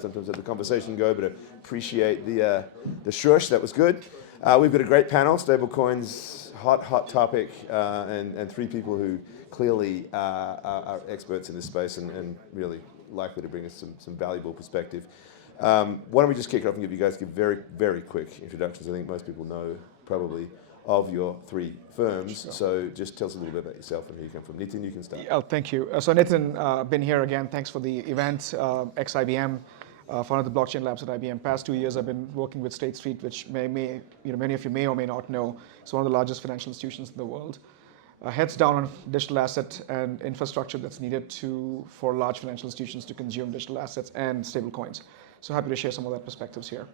Sometimes let the conversation go, but appreciate the shush. That was good. We've got a great panel, stablecoins, hot topic, and three people who clearly are experts in this space and really likely to bring us some valuable perspective. Why don't we just kick it off and give you guys very, very quick introductions. I think most people know probably of your three firms. Sure. So just tell us a little bit about yourself and who you come from. Nitin, you can start. Yeah, thank you. So Nitin, been here again. Thanks for the event. Ex-IBM, founded the blockchain labs at IBM. Past 2 years, I've been working with State Street, which many of you may or may not know. It's one of the largest financial institutions in the world. Heads down on digital asset and infrastructure that's needed for large financial institutions to consume digital assets and stable coins. So happy to share some of that perspectives here.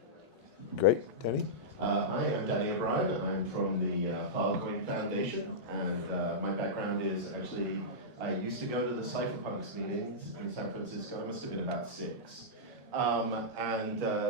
Great. Danny? Hi, I'm Danny O'Brien. I'm from the Filecoin Foundation, and my background is actually, I used to go to the cypherpunks meetings in San Francisco. I must have been about 6.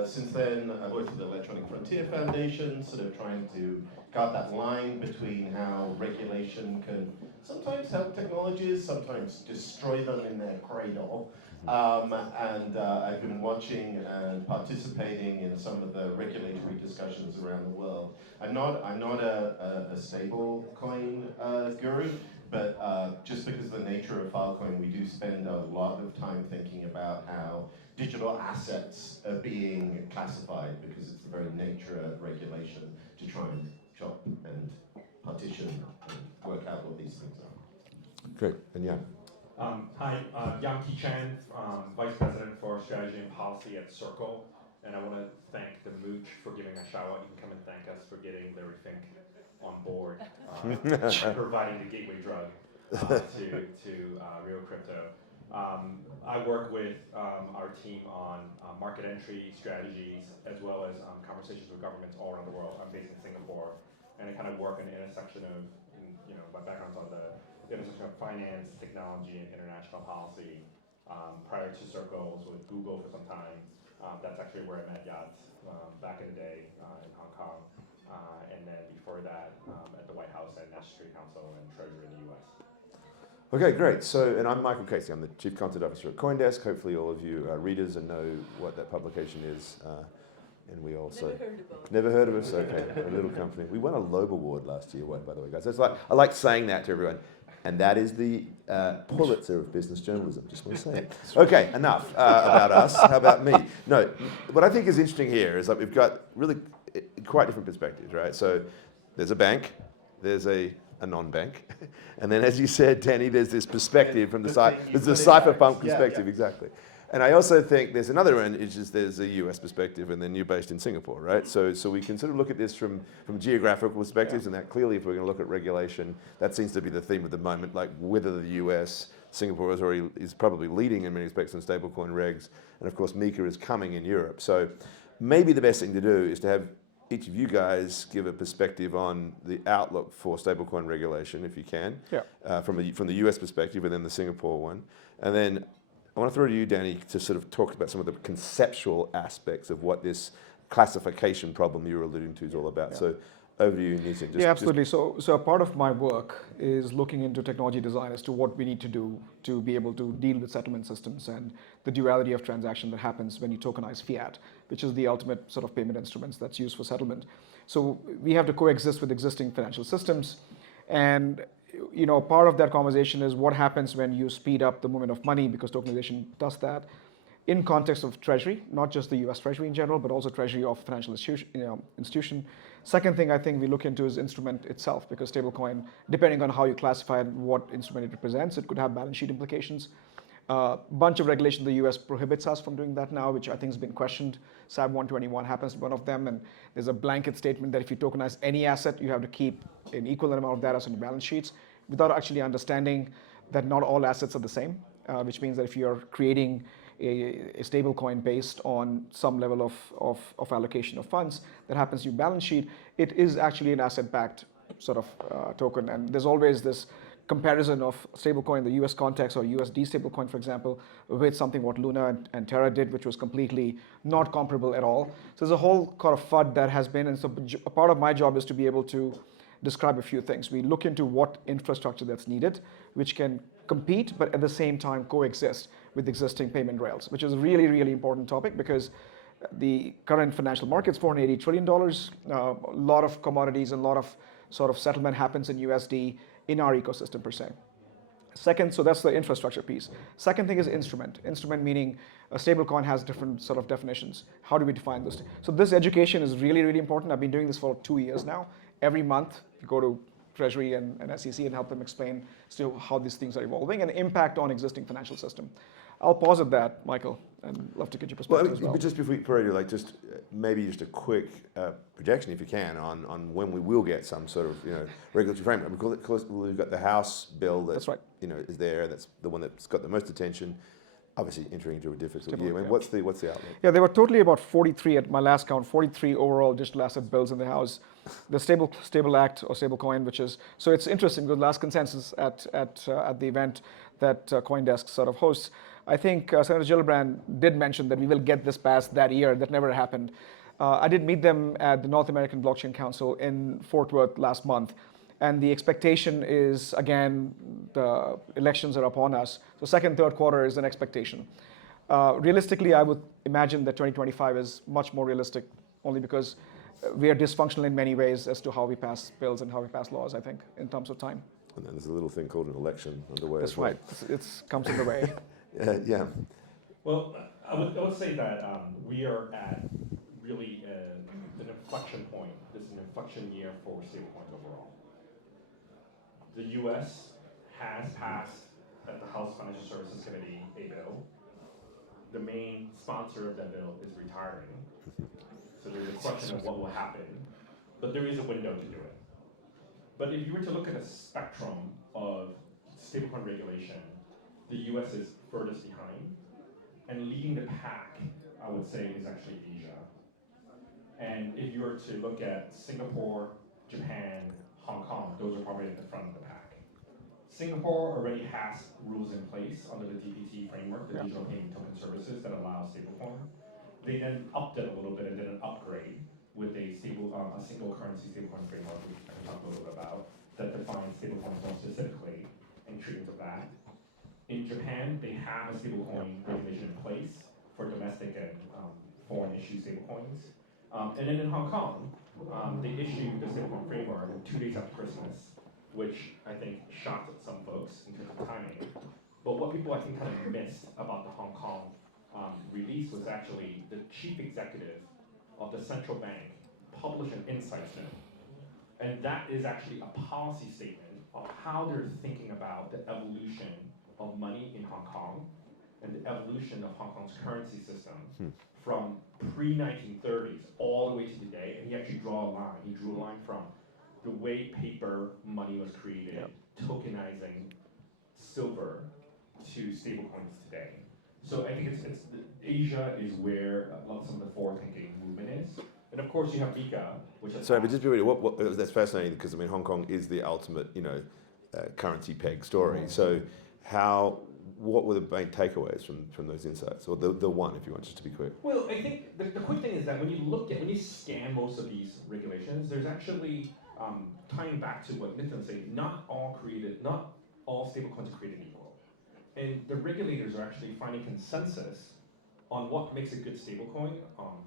Since then, I've worked with the Electronic Frontier Foundation, sort of trying to guard that line between how regulation can sometimes help technologies, sometimes destroy them in their cradle. I've been watching and participating in some of the regulatory discussions around the world. I'm not a stable coin guru, but just because of the nature of Filecoin, we do spend a lot of time thinking about how digital assets are being classified, because it's the very nature of regulation to try and chop and partition and work out what these things are. Great. And yeah. Hi, Yang Qi Chen, Vice President for Strategy and Policy at Circle, and I want to thank the Mooch for giving a shout out. You can come and thank us for getting the Rethink on board, providing the gateway drug to real crypto. I work with our team on market entry strategies, as well as conversations with governments all around the world. I'm based in Singapore, and I kind of work in the intersection of, my background's on the intersection of finance, technology, and international policy. Prior to Circles with Google for some time, that's actually where I met Yats back in the day in Hong Kong. And then before that, at the White House and National Security Council and Treasury in the US. Okay, great. So, and I'm Michael Casey. I'm the Chief Content Officer at CoinDesk. Hopefully all of you are readers and know what that publication is. And we also... Never heard of us? Okay, a little company. We won a Loeb Award last year, by the way, guys. That's I like saying that to everyone. And that is the Pulitzer of business journalism. Just want to say it. Okay, enough about us. How about me? No, what I think is interesting here is that we've got really quite different perspectives, right? So there's a bank, there's a non-bank, and then, as you said, Danny, there's this perspective from the cypherpunk perspective, yeah. Exactly. And I also think there's another end, it's just there's a US perspective, and then you're based in Singapore, right? So we can sort of look at this from geographical perspectives, and that clearly, if we're going to look at regulation, that seems to be the theme of the moment, like whether the US, Singapore is probably leading in many respects in stablecoin regs, and of course MiCA is coming in Europe. So maybe the best thing to do is to have each of you guys give a perspective on the outlook for stablecoin regulation, if you can, yeah. From the US perspective, and then the Singapore one. And then I want to throw to you, Danny, to sort of talk about some of the conceptual aspects of what this classification problem you're alluding to is all about. Yeah. So over to you, Nitin. Yeah, absolutely. So a part of my work is looking into technology design as to what we need to do to be able to deal with settlement systems and the duality of transaction that happens when you tokenize fiat, which is the ultimate sort of payment instruments that's used for settlement. So we have to coexist with existing financial systems. And part of that conversation is what happens when you speed up the movement of money, because tokenization does that in context of Treasury, not just the US Treasury in general, but also Treasury of financial institution. Second thing I think we look into is instrument itself, because stablecoin, depending on how you classify it and what instrument it represents, it could have balance sheet implications. Bunch of regulation in the US prohibits us from doing that now, which I think has been questioned. SAB 121 happens to be one of them, and there's a blanket statement that if you tokenize any asset, you have to keep an equal amount of that as on your balance sheets, without actually understanding that not all assets are the same, which means that if you're creating a stable coin based on some level of allocation of funds that happens to your balance sheet, it is actually an asset-backed sort of token. And there's always this comparison of stablecoin in the US context, or USD stablecoin, for example, with something what Luna and Terra did, which was completely not comparable at all. So there's a whole kind of FUD that has been, and so a part of my job is to be able to describe a few things. We look into what infrastructure that's needed, which can compete, but at the same time coexist with existing payment rails, which is a really, really important topic because the current financial market's $480 trillion. A lot of commodities and a lot of sort of settlement happens in USD in our ecosystem per se. Second, so that's the infrastructure piece. Second thing is instrument. Instrument meaning a stablecoin has different sort of definitions. How do we define those? So this education is really, really important. I've been doing this for 2 years now. Every month, you go to Treasury and SEC and help them explain still how these things are evolving and impact on existing financial system. I'll pause at that, Michael, and love to get your perspective as well. But just before you parade, like maybe just a quick projection, if you can, on when we will get some sort of regulatory framework. Because we've got the House bill that is there. That's the one that's got the most attention. Obviously, entering into a difficult year. I mean, what's the outlook? Yeah, there were totally about 43 at my last count. 43 overall digital asset bills in the House. The Stable Act or Stablecoin, which is so it's interesting. The last consensus at the event that CoinDesk sort of hosts. I think Senator Gillibrand did mention that we will get this passed that year. That never happened. I did meet them at the North American Blockchain Council in Fort Worth last month. And the expectation is, again, the elections are upon us. So second, third quarter is an expectation. Realistically, I would imagine that 2025 is much more realistic, only because we are dysfunctional in many ways as to how we pass bills and how we pass laws, I think, in terms of time. And then there's a little thing called an election underway. That's right. It comes in the way. Yeah. Well, I would say that we are at really an inflection point. This is an inflection year for stablecoins overall. The U.S. has passed at the House Financial Services Committee a bill. The main sponsor of that bill is retiring. So there's a question of what will happen, but there is a window to do it. But if you were to look at a spectrum of stablecoin regulation, the U.S. is furthest behind, and leading the pack, I would say, is actually Asia. And if you were to look at Singapore, Japan, Hong Kong, those are probably at the front of the pack. Singapore already has rules in place under the DPT framework, the Digital Payment Token Services, that allows stablecoin. They then upped it a little bit and did an upgrade with a single currency stablecoin framework, which I can talk a little bit about, that defines stablecoins more specifically and treatment of that. In Japan, they have a stablecoin regulation in place for domestic and foreign issue stablecoins. And then in Hong Kong, they issued the stablecoin framework 2 days after Christmas, which I think shocked some folks in terms of timing. But what people I think kind of missed about the Hong Kong release was actually the chief executive of the central bank published an insights note. And that is actually a policy statement of how they're thinking about the evolution of money in Hong Kong and the evolution of Hong Kong's currency system from pre-1930s all the way to today. And he actually drew a line. He drew a line from the way paper money was created, tokenizing silver, to stablecoins today. So I think it's Asia is where some of the forward-thinking movement is. And of course you have MiCA, which is... Sorry, but just be really, that's fascinating because, I mean, Hong Kong is the ultimate, currency peg story. So what were the main takeaways from those insights? Or the one, if you want, just to be quick. Well, I think the quick thing is that when you scan most of these regulations, there's actually, tying back to what Nitin said, not all stablecoins are created equal. And the regulators are actually finding consensus on what makes a good stablecoin,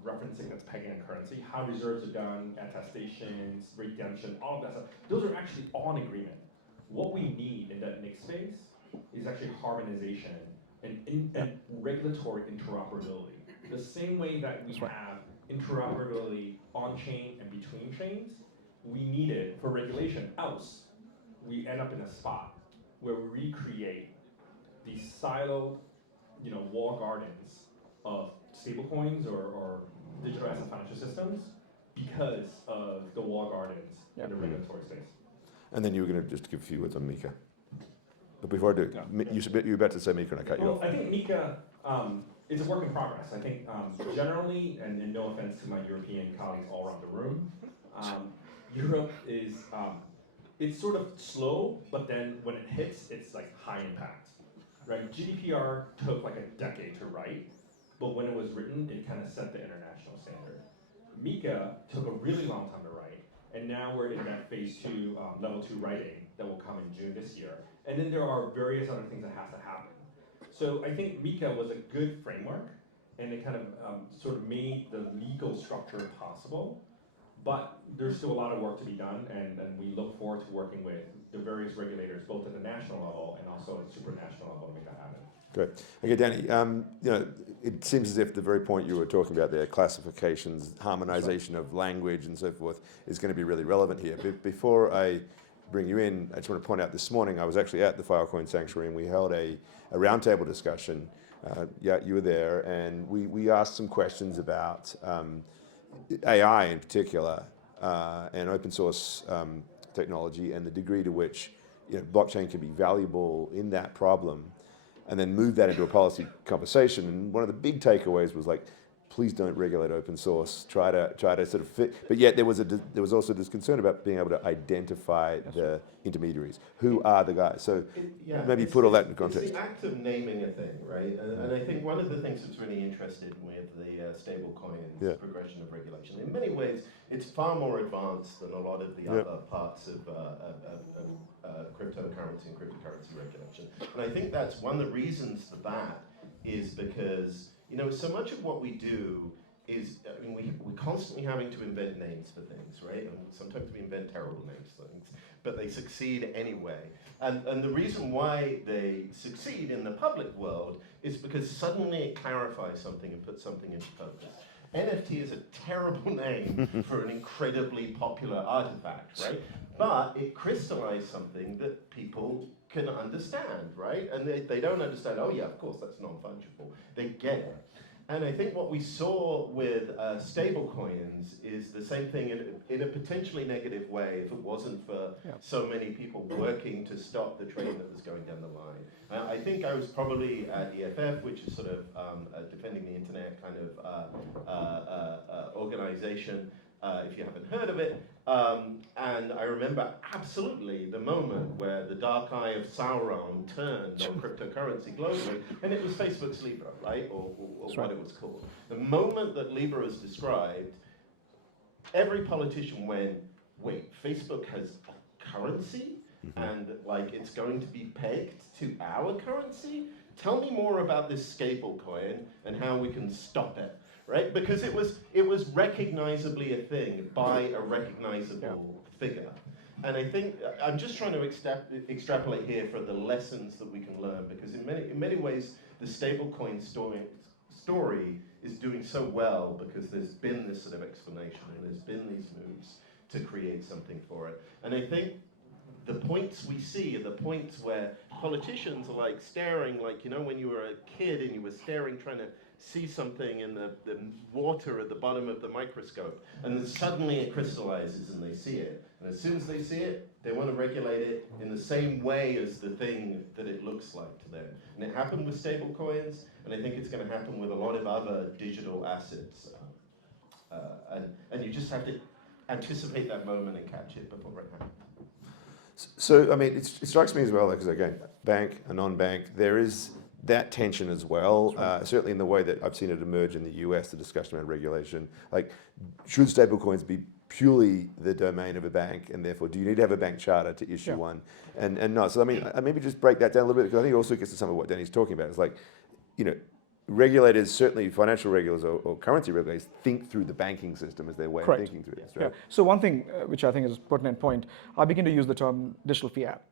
referencing that's pegging a currency, how reserves are done, attestations, redemption, all of that stuff. Those are actually all in agreement. What we need in that next phase is actually harmonization and regulatory interoperability. The same way that we have interoperability on-chain and between chains, we need it for regulation. Else, we end up in a spot where we recreate these siloed, wall gardens of stablecoins or digital asset financial systems because of the wall gardens in the regulatory space. And then you were going to just give a few words on MiCA. But before I do, you were about to say MiCA and I cut you off. I think MiCA is a work in progress. I think generally, and no offense to my European colleagues all around the room, Europe is, it's sort of slow, but then when it hits, it's like high impact. Right? GDPR took like a decade to write, but when it was written, it kind of set the international standard. MiCA took a really long time to write, and now we're in that phase 2, level 2 writing, that will come in June this year. And then there are various other things that has to happen. So I think RICA was a good framework, and it kind of sort of made the legal structure possible. But there's still a lot of work to be done, and we look forward to working with the various regulators, both at the national level and also at the supranational level, to make that happen. Great. Okay, Danny, it seems as if the very point you were talking about there, classifications, harmonization of language and so forth, is going to be really relevant here. Before I bring you in, I just want to point out this morning, I was actually at the Filecoin Sanctuary, and we held a roundtable discussion. Yeah, you were there, and we asked some questions about AI in particular, and open source technology, and the degree to which blockchain can be valuable in that problem, and then move that into a policy conversation. And one of the big takeaways was like, please don't regulate open source. Try to sort of fit. But yet there was also this concern about being able to identify the intermediaries. Who are the guys? So maybe put all that in context. It's the act of naming a thing, right? And I think one of the things that's really interesting with the stablecoin progression of regulation, in many ways, it's far more advanced than a lot of the other parts of cryptocurrency and cryptocurrency regulation. And I think that's one of the reasons for that is because so much of what we do is, we're constantly having to invent names for things, right? And sometimes we invent terrible names for things, but they succeed anyway. And the reason why they succeed in the public world is because suddenly it clarifies something and puts something into focus. NFT is a terrible name for an incredibly popular artifact, right? But it crystallized something that people can understand, right? And they don't understand, oh yeah, of course, that's non-fungible. They get it. And I think what we saw with stablecoins is the same thing in a potentially negative way if it wasn't for so many people working to stop the trade that was going down the line. I think I was probably at EFF, which is sort of defending the internet kind of organization, if you haven't heard of it. And I remember absolutely the moment where the dark eye of Sauron turned on cryptocurrency globally, and it was Facebook's Libra, right? Or what it was called. The moment that Libra was described, every politician went, wait, Facebook has a currency? And like it's going to be pegged to our currency? Tell me more about this stablecoin and how we can stop it. Right? Because it was recognizably a thing by a recognizable figure. And I think I'm just trying to extrapolate here for the lessons that we can learn, because in many ways the stablecoin story is doing so well because there's been this sort of explanation and there's been these moves to create something for it. And I think the points we see are the points where politicians are like staring, like, when you were a kid and you were staring trying to see something in the water at the bottom of the microscope, and then suddenly it crystallizes and they see it. And as soon as they see it, they want to regulate it in the same way as the thing that it looks like to them. And it happened with stable coins, and I think it's going to happen with a lot of other digital assets. And you just have to anticipate that moment and catch it before it happens. So, it strikes me as well, because again, bank, a non-bank, there is that tension as well, certainly in the way that I've seen it emerge in the US, the discussion around regulation. Like, should stablecoins be purely the domain of a bank, and therefore do you need to have a bank charter to issue one? And not. So maybe just break that down a little bit, because I think it also gets to some of what Danny's talking about. It's like, regulators, certainly financial regulators or currency regulators, think through the banking system as their way of thinking through this, right? Yeah. So one thing which I think is a pertinent point, I begin to use the term digital fiat.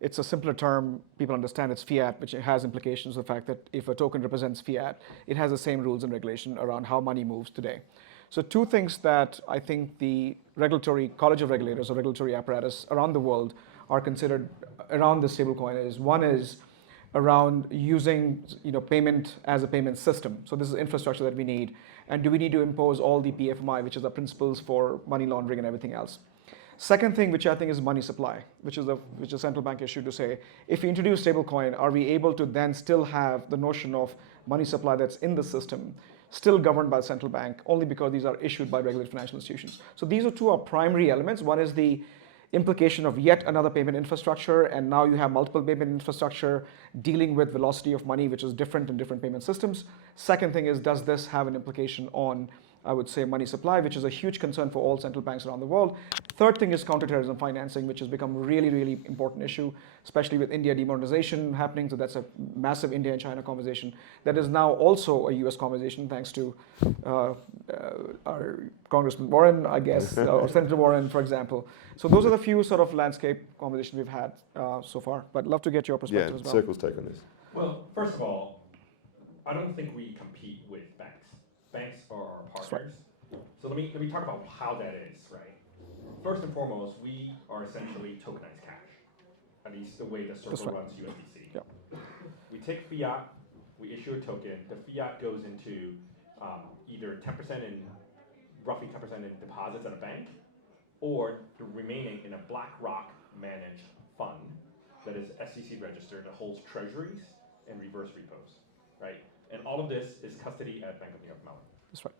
It's a simpler term, people understand it's fiat, which has implications of the fact that if a token represents fiat, it has the same rules and regulation around how money moves today. So two things that I think the regulatory college of regulators or regulatory apparatus around the world are considered around the stablecoin is, one is around using payment as a payment system. So this is infrastructure that we need. And do we need to impose all the PFMI, which is the principles for money laundering and everything else? Second thing, which I think is money supply, which is a central bank issue to say, if we introduce stablecoin, are we able to then still have the notion of money supply that's in the system still governed by the central bank, only because these are issued by regulated financial institutions? So these are two are primary elements. One is the implication of yet another payment infrastructure, and now you have multiple payment infrastructure dealing with velocity of money, which is different in different payment systems. Second thing is, does this have an implication on I would say, money supply, which is a huge concern for all central banks around the world. Third thing is counterterrorism financing, which has become a really, really important issue, especially with India demonetization happening. So that's a massive India and China conversation that is now also a US conversation, thanks to our Congressman Warren, I guess, or Senator Warren, for example. So those are the few sort of landscape conversations we've had so far. But love to get your perspective as well. Circle's take on this. Well, first of all, I don't think we compete with banks. Banks are our partners. So let me talk about how that is, right? First and foremost, we are essentially tokenized cash, at least the way the Circle runs USDC. Yep. We take fiat, we issue a token. The fiat goes into either 10% in, roughly 10% in deposits at a bank, or the remaining in a BlackRock managed fund that is SEC registered that holds treasuries and reverse repos, right? And all of this is custody at Bank of New York Mellon. That's right.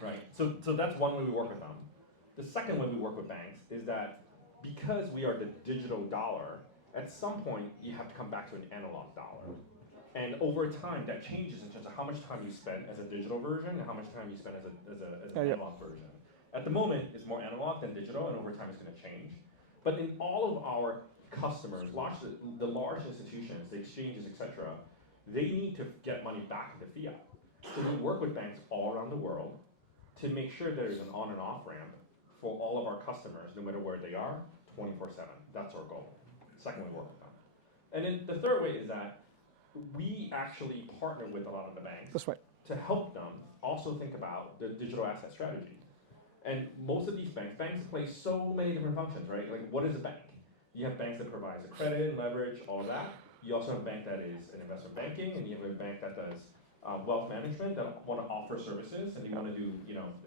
Right. So that's one way we work with them. The second way we work with banks is that because we are the digital dollar, at some point you have to come back to an analog dollar. And over time, that changes in terms of how much time you spend as a digital version and how much time you spend as an analog version. At the moment, it's more analog than digital, and over time it's going to change. But in all of our customers, the large institutions, the exchanges, etc., they need to get money back into fiat. So we work with banks all around the world to make sure there's an on and off ramp for all of our customers, no matter where they are, 24/7. That's our goal. Second way we work with them. And then the third way is that we actually partner with a lot of the banks. That's right. To help them also think about the digital asset strategy. And most of these banks play so many different functions, right? Like, what is a bank? You have banks that provide the credit, leverage, all of that. You also have a bank that is an investment banking, and you have a bank that does wealth management that want to offer services, and you want to do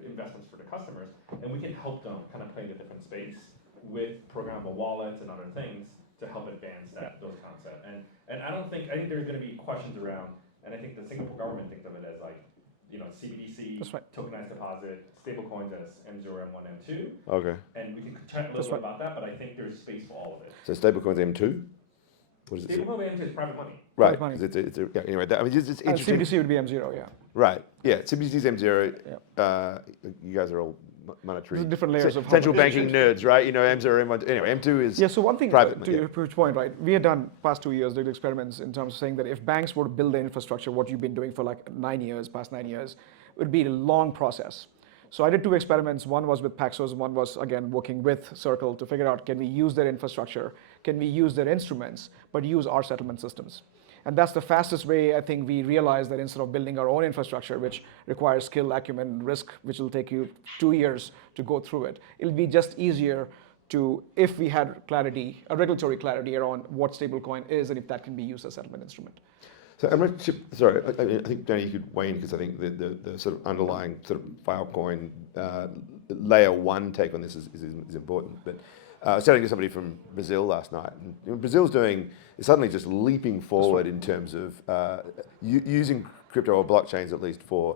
investments for the customers. And we can help them kind of play the different space with programmable wallets and other things to help advance those concepts. And I think there's going to be questions around, and I think the Singapore government thinks of it as like, CBDC, tokenized deposit, stablecoins as M0, M1, M2. Okay. And we can chat a little bit about that, but I think there's space for all of it. So stablecoins M2? What is it? Stablecoin M2 is private money. Right. Money. Anyway, it's interesting. CBDC would be M0, yeah. Right. Yeah. CBDC is M0. Yeah. You guys are all monetary. There's different layers of central banking nerds, right? M0, M1. Anyway, M2 is so one thing private. to your point, right? We had done past 2 years did experiments in terms of saying that if banks were to build the infrastructure, what you've been doing for like past 9 years, it would be a long process. So I did 2 experiments. One was with Paxos, one was again working with Circle to figure out, can we use their infrastructure, can we use their instruments, but use our settlement systems. And that's the fastest way I think we realized that instead of building our own infrastructure, which requires skill, acumen, risk, which will take you 2 years to go through it, it'll be just easier to, if we had clarity, a regulatory clarity around what stablecoin is and if that can be used as a settlement instrument. So I'm not sorry, I think Danny, you could weigh in because I think the sort of underlying sort of Filecoin layer 1 take on this is important. But I was chatting to somebody from Brazil last night, and Brazil's is suddenly just leaping forward in terms of using crypto or blockchains at least for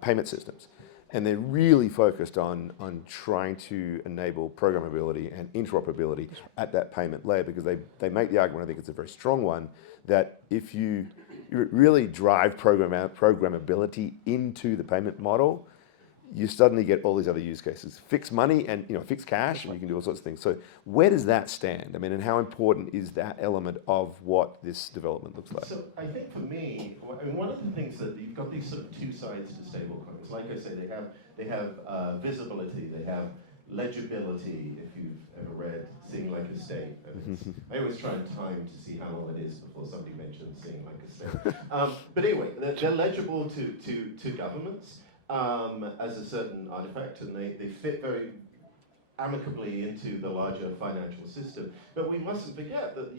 payment systems. And they're really focused on trying to enable programmability and interoperability at that payment layer, because they make the argument, I think it's a very strong one, that if you really drive programmability into the payment model, you suddenly get all these other use cases. Fixed money and fixed cash, and you can do all sorts of things. So where does that stand? I mean, and how important is that element of what this development looks like? So I think for me, one of the things that you've got these sort of 2 sides to stablecoins. Like I say, they have visibility, they have legibility. If you've ever read Sing Like a State, I always try and time to see how long it is before somebody mentions Sing Like a State. But anyway, they're legible to governments as a certain artifact, and they fit very amicably into the larger financial system. But we mustn't forget that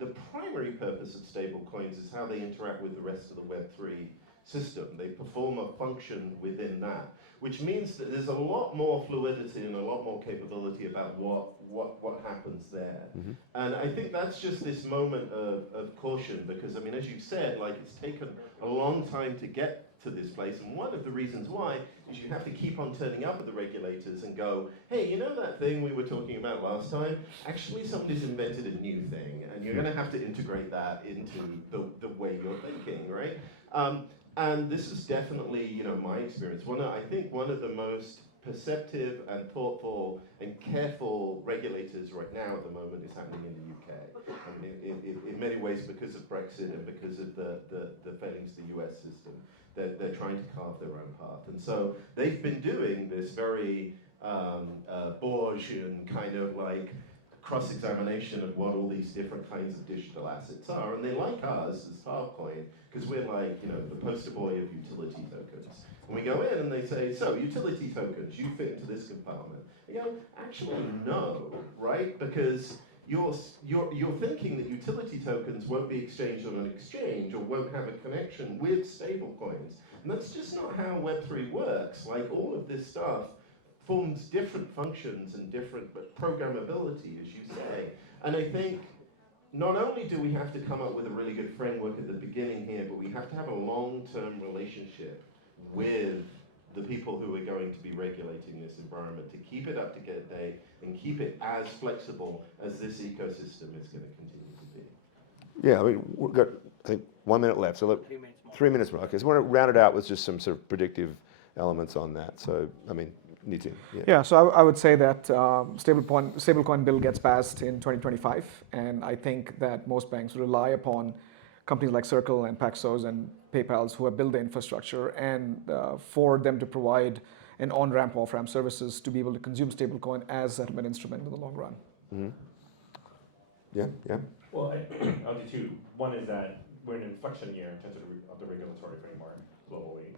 the primary purpose of stablecoins is how they interact with the rest of the Web3 system. They perform a function within that. which means that there's a lot more fluidity and a lot more capability about what happens there. Mm-hmm. And I think that's just this moment of caution, because I mean, as you said, like, it's taken a long time to get to this place, and one of the reasons why is you have to keep on turning up at the regulators and go, hey, you know that thing we were talking about last time? Actually, somebody's invented a new thing, and you're going to have to integrate that into the way you're thinking, right? And this is definitely, you know, my experience. I think one of the most perceptive and thoughtful and careful regulators right now at the moment is happening in the UK. I mean, in many ways because of Brexit and because of the failings of the US system. They're trying to carve their own path. And so they've been doing this very Borgian kind of like cross-examination of what all these different kinds of digital assets are. And they like us as Filecoin because we're like, you know, the poster boy of utility tokens. And we go in and they say, so utility tokens, you fit into this compartment. You go, actually no, right? Because you're thinking that utility tokens won't be exchanged on an exchange or won't have a connection with stablecoins. And that's just not how Web3 works. Like, all of this stuff forms different functions and different programmability, as you say. And I think not only do we have to come up with a really good framework at the beginning here, but we have to have a long-term relationship with the people who are going to be regulating this environment to keep it up to date and keep it as flexible as this ecosystem is going to continue to be. Yeah, I mean, we've got, I think, 1 minute left. So look, 3 minutes more. 3 minutes more. Okay, so I want to round it out with just some sort of predictive elements on that. So, I mean, Nitin. Yeah, so I would say that stablecoin bill gets passed in 2025, and I think that most banks rely upon companies like Circle and Paxos and PayPal's who have built the infrastructure, and for them to provide an on-ramp, off-ramp services to be able to consume stablecoin as a settlement instrument in the long run. Mm-hmm. Yeah. Well, I'll do two. One is that we're in an inflection year in terms of the regulatory framework globally.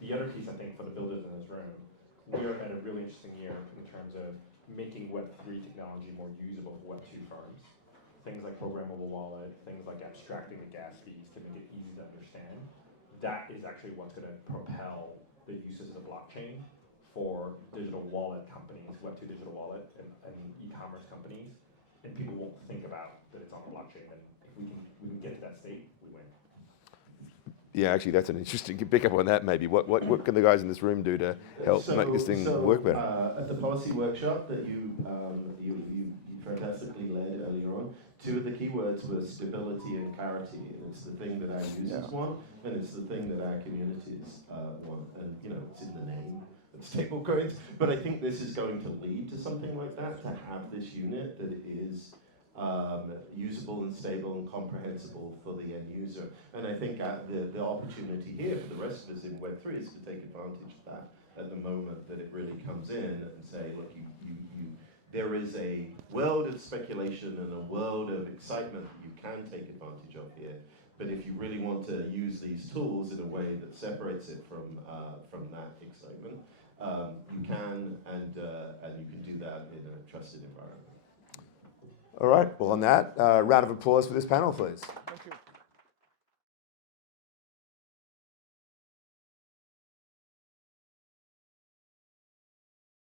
The other piece, I think, for the builders in this room, we're at a really interesting year in terms of making Web3 technology more usable for Web2 firms. Things like programmable wallet, things like abstracting the gas fees to make it easy to understand. That is actually what's going to propel the uses of the blockchain for digital wallet companies, Web2 digital wallet, and e-commerce companies. And people won't think about that it's on the blockchain. And if we can get to that state, we win. Yeah, actually, that's an interesting pick up on that. Maybe what can the guys in this room do to help make this thing work better? At the policy workshop that you fantastically led earlier on, two of the keywords were stability and clarity. And it's the thing that our users want, and it's the thing that our communities want. And you know, it's in the name of stablecoins. But I think this is going to lead to something like that, to have this unit that is usable and stable and comprehensible for the end user. And I think the opportunity here for the rest of us in Web3 is to take advantage of that at the moment that it really comes in and say, look, there is a world of speculation and a world of excitement that you can take advantage of here. But if you really want to use these tools in a way that separates it from that excitement, you can, and you can do that in a trusted environment. All right. Well, on that, round of applause for this panel, please.